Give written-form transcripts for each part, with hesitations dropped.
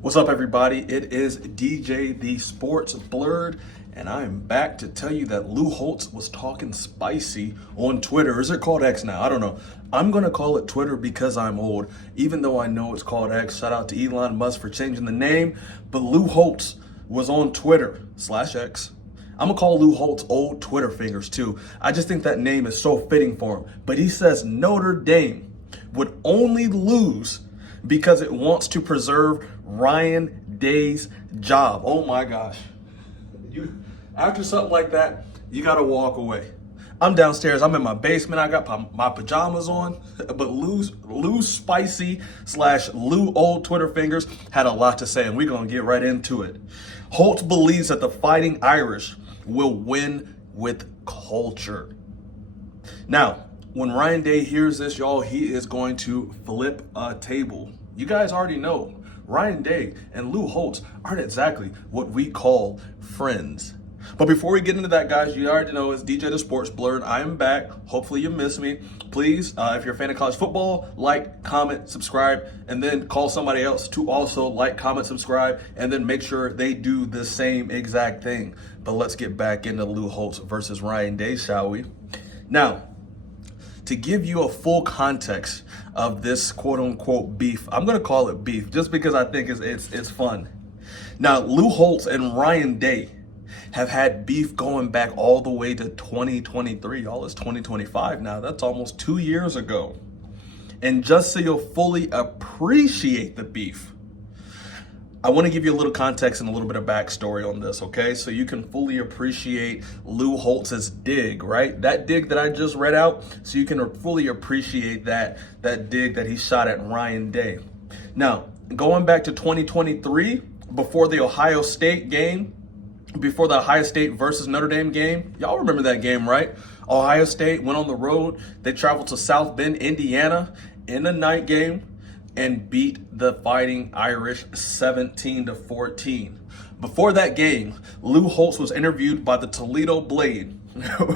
What's up, everybody? It is DJ the Sports Blurred, and I am back to tell you that Lou Holtz was talking spicy on Twitter. Is it called X now? I don't know. I'm going to call it Twitter because I'm old, even though I know it's called X. Shout out to Elon Musk for changing the name. But Lou Holtz was on Twitter/X. I'm going to call Lou Holtz old Twitter fingers too. I just think that name is so fitting for him. But he says Notre Dame would only lose because it wants to preserve Ryan Day's job. Oh my gosh. After something like that, you got to walk away. I'm downstairs. I'm in my basement. I got my pajamas on. But Lou Spicy/Lou Old Twitter Fingers had a lot to say, and we're going to get right into it. Holtz believes that the Fighting Irish will win with culture. Now, when Ryan Day hears this, y'all, he is going to flip a table. You guys already know Ryan Day and Lou Holtz aren't exactly what we call friends. But before we get into that, guys, you already know it's DJ the Sports Blurred. I am back. Hopefully you miss me. Please, if you're a fan of college football, like, comment, subscribe, and then call somebody else to also like, comment, subscribe, and then make sure they do the same exact thing. But let's get back into Lou Holtz versus Ryan Day, shall we? Now, to give you a full context of this quote-unquote beef, I'm going to call it beef just because I think it's fun. Now, Lou Holtz and Ryan Day have had beef going back all the way to 2023. Y'all, it's 2025 now. That's almost 2 years ago. And just so you'll fully appreciate the beef, I want to give you a little context and a little bit of backstory on this, okay? So you can fully appreciate Lou Holtz's dig, right? That dig that I just read out, so you can fully appreciate that dig that he shot at Ryan Day. Now, going back to 2023, before the Ohio State versus Notre Dame game, y'all remember that game, right? Ohio State went on the road. They traveled to South Bend, Indiana in a night game and beat the Fighting Irish 17-14. Before that game, Lou Holtz was interviewed by the Toledo Blade,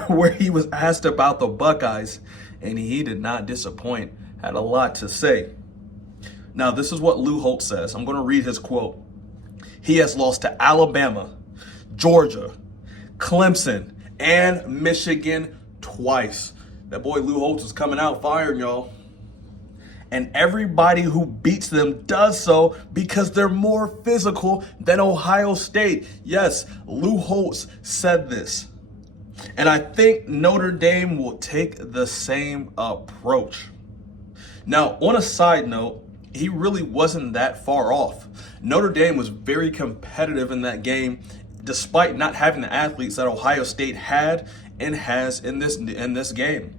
where he was asked about the Buckeyes, and he did not disappoint, had a lot to say. Now, this is what Lou Holtz says. I'm going to read his quote. He has lost to Alabama, Georgia, Clemson, and Michigan twice. That boy Lou Holtz is coming out firing, y'all. And everybody who beats them does so because they're more physical than Ohio State. Yes, Lou Holtz said this. And I think Notre Dame will take the same approach. Now, on a side note, he really wasn't that far off. Notre Dame was very competitive in that game, despite not having the athletes that Ohio State had and has in this game.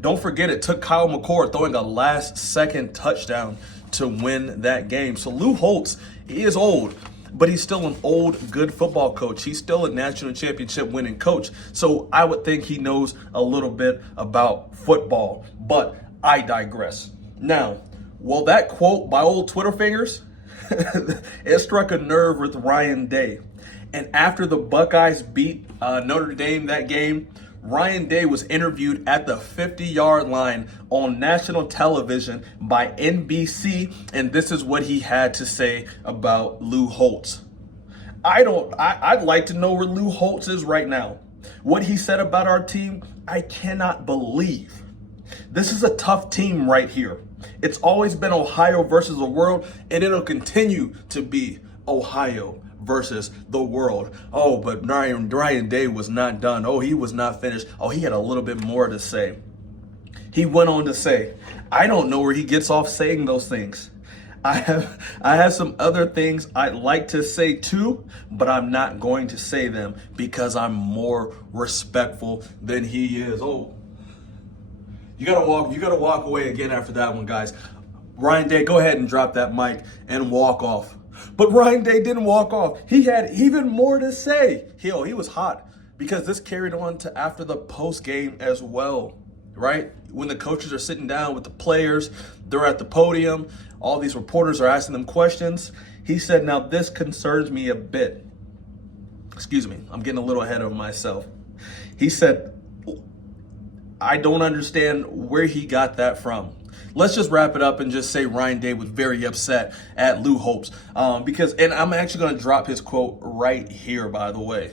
Don't forget, it took Kyle McCord throwing a last-second touchdown to win that game. So Lou Holtz, he is old, but he's still an old, good football coach. He's still a national championship winning coach. So I would think he knows a little bit about football, but I digress. Now, well, that quote by old Twitter fingers, it struck a nerve with Ryan Day. And after the Buckeyes beat Notre Dame that game, Ryan Day was interviewed at the 50-yard line on national television by NBC, and this is what he had to say about Lou Holtz. I'd like to know where Lou Holtz is right now. What he said about our team, I cannot believe. This is a tough team right here. It's always been Ohio versus the world, and it'll continue to be Ohio versus the world. Oh, but Ryan Day was not done. Oh, he was not finished. Oh, he had a little bit more to say. He went on to say, I don't know where he gets off saying those things. I have some other things I'd like to say too, but I'm not going to say them because I'm more respectful than he is. Oh, you gotta walk away again after that one, guys. Ryan Day, go ahead and drop that mic and walk off. But Ryan Day didn't walk off. He had even more to say. He was hot because this carried on to after the post game as well, right? When the coaches are sitting down with the players, they're at the podium, all these reporters are asking them questions. He said, now this concerns me a bit. Excuse me, I'm getting a little ahead of myself. He said, I don't understand where he got that from. let's just wrap it up and just say Ryan Day was very upset at Lou Holtz. And I'm actually going to drop his quote right here, by the way.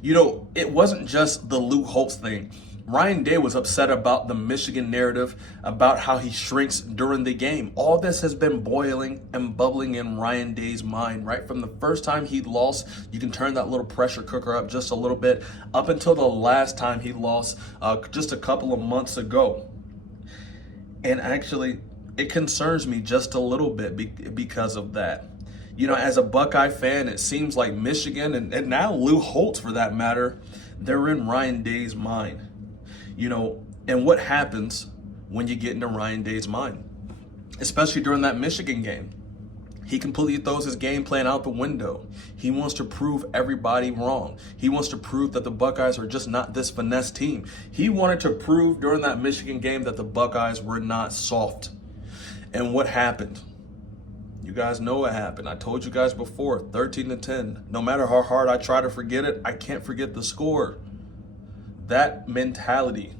You know, it wasn't just the Lou Holtz thing. Ryan Day was upset about the Michigan narrative, about how he shrinks during the game. All this has been boiling and bubbling in Ryan Day's mind, right? From the first time he lost, you can turn that little pressure cooker up just a little bit, up until the last time he lost just a couple of months ago. And actually, it concerns me just a little bit because of that. You know, as a Buckeye fan, it seems like Michigan and now Lou Holtz, for that matter, they're in Ryan Day's mind. You know, and what happens when you get into Ryan Day's mind, especially during that Michigan game? He completely throws his game plan out the window. He wants to prove everybody wrong. He wants to prove that the Buckeyes are just not this finesse team. He wanted to prove during that Michigan game that the Buckeyes were not soft. And what happened? You guys know what happened. I told you guys before, 13-10. No matter how hard I try to forget it, I can't forget the score. That mentality,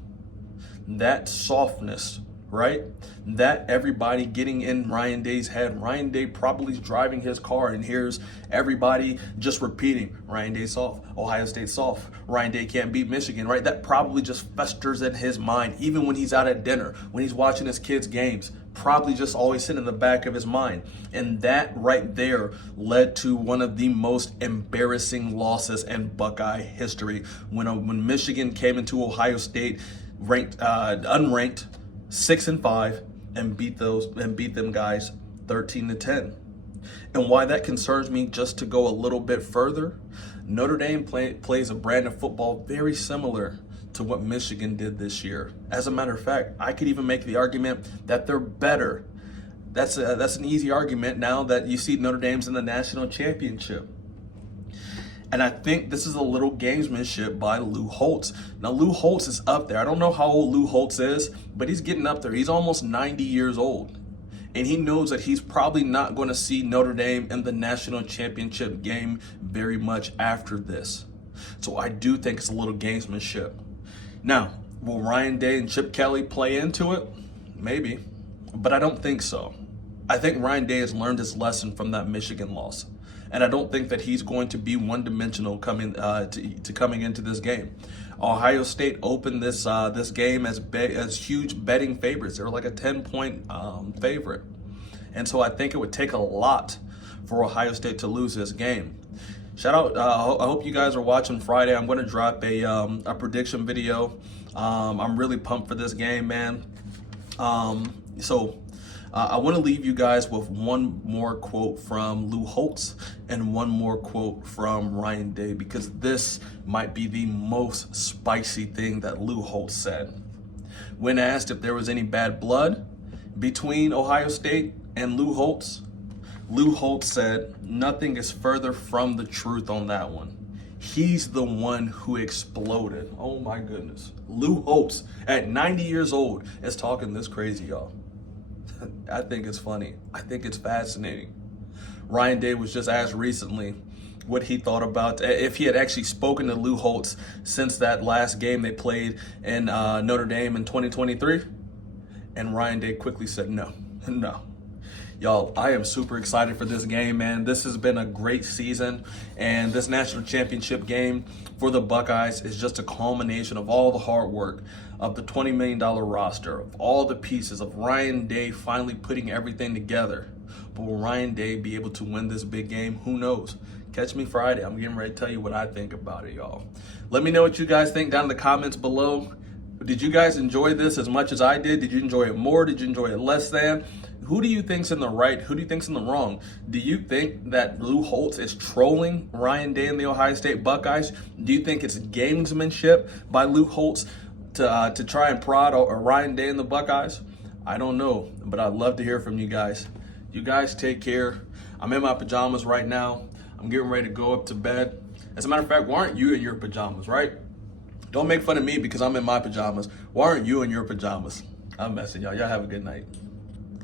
that softness, right? That everybody getting in Ryan Day's head. Ryan Day probably is driving his car and hears everybody just repeating, Ryan Day soft, Ohio State soft, Ryan Day can't beat Michigan, right? That probably just festers in his mind, even when he's out at dinner, when he's watching his kids' games, probably just always sitting in the back of his mind. And that right there led to one of the most embarrassing losses in Buckeye history. When Michigan came into Ohio State ranked unranked 6-5 and beat them guys 13-10. And why that concerns me, just to go a little bit further, Notre Dame plays a brand of football very similar to what Michigan did this year. As a matter of fact, I could even make the argument that they're better. That's an easy argument now that you see Notre Dame's in the national championship. And I think this is a little gamesmanship by Lou Holtz. Now, Lou Holtz is up there. I don't know how old Lou Holtz is, but he's getting up there. He's almost 90 years old. And he knows that he's probably not going to see Notre Dame in the national championship game very much after this. So I do think it's a little gamesmanship. Now, will Ryan Day and Chip Kelly play into it? Maybe, but I don't think so. I think Ryan Day has learned his lesson from that Michigan loss. And I don't think that he's going to be one-dimensional coming into this game. Ohio State opened this game as huge betting favorites. They were like a 10-point favorite. And so I think it would take a lot for Ohio State to lose this game. Shout out, I hope you guys are watching Friday. I'm going to drop a prediction video. I'm really pumped for this game, man. I want to leave you guys with one more quote from Lou Holtz and one more quote from Ryan Day, because this might be the most spicy thing that Lou Holtz said. When asked if there was any bad blood between Ohio State and Lou Holtz said, "Nothing is further from the truth on that one. He's the one who exploded." Oh my goodness. Lou Holtz at 90 years old is talking this crazy, y'all. I think it's funny. I think it's fascinating. Ryan Day was just asked recently what he thought about, if he had actually spoken to Lou Holtz since that last game they played in Notre Dame in 2023. And Ryan Day quickly said no. Y'all, I am super excited for this game, man. This has been a great season, and this national championship game for the Buckeyes is just a culmination of all the hard work of the $20 million roster, of all the pieces, of Ryan Day finally putting everything together. But will Ryan Day be able to win this big game? Who knows? Catch me Friday. I'm getting ready to tell you what I think about it, y'all. Let me know what you guys think down in the comments below. Did you guys enjoy this as much as I did? Did you enjoy it more? Did you enjoy it less than? Who do you think's in the right? Who do you think's in the wrong? Do you think that Lou Holtz is trolling Ryan Day and the Ohio State Buckeyes? Do you think it's gamesmanship by Lou Holtz to try and prod Ryan Day and the Buckeyes? I don't know, but I'd love to hear from you guys. You guys take care. I'm in my pajamas right now. I'm getting ready to go up to bed. As a matter of fact, why aren't you in your pajamas, right? Don't make fun of me because I'm in my pajamas. Why aren't you in your pajamas? I'm messing y'all. Y'all have a good night.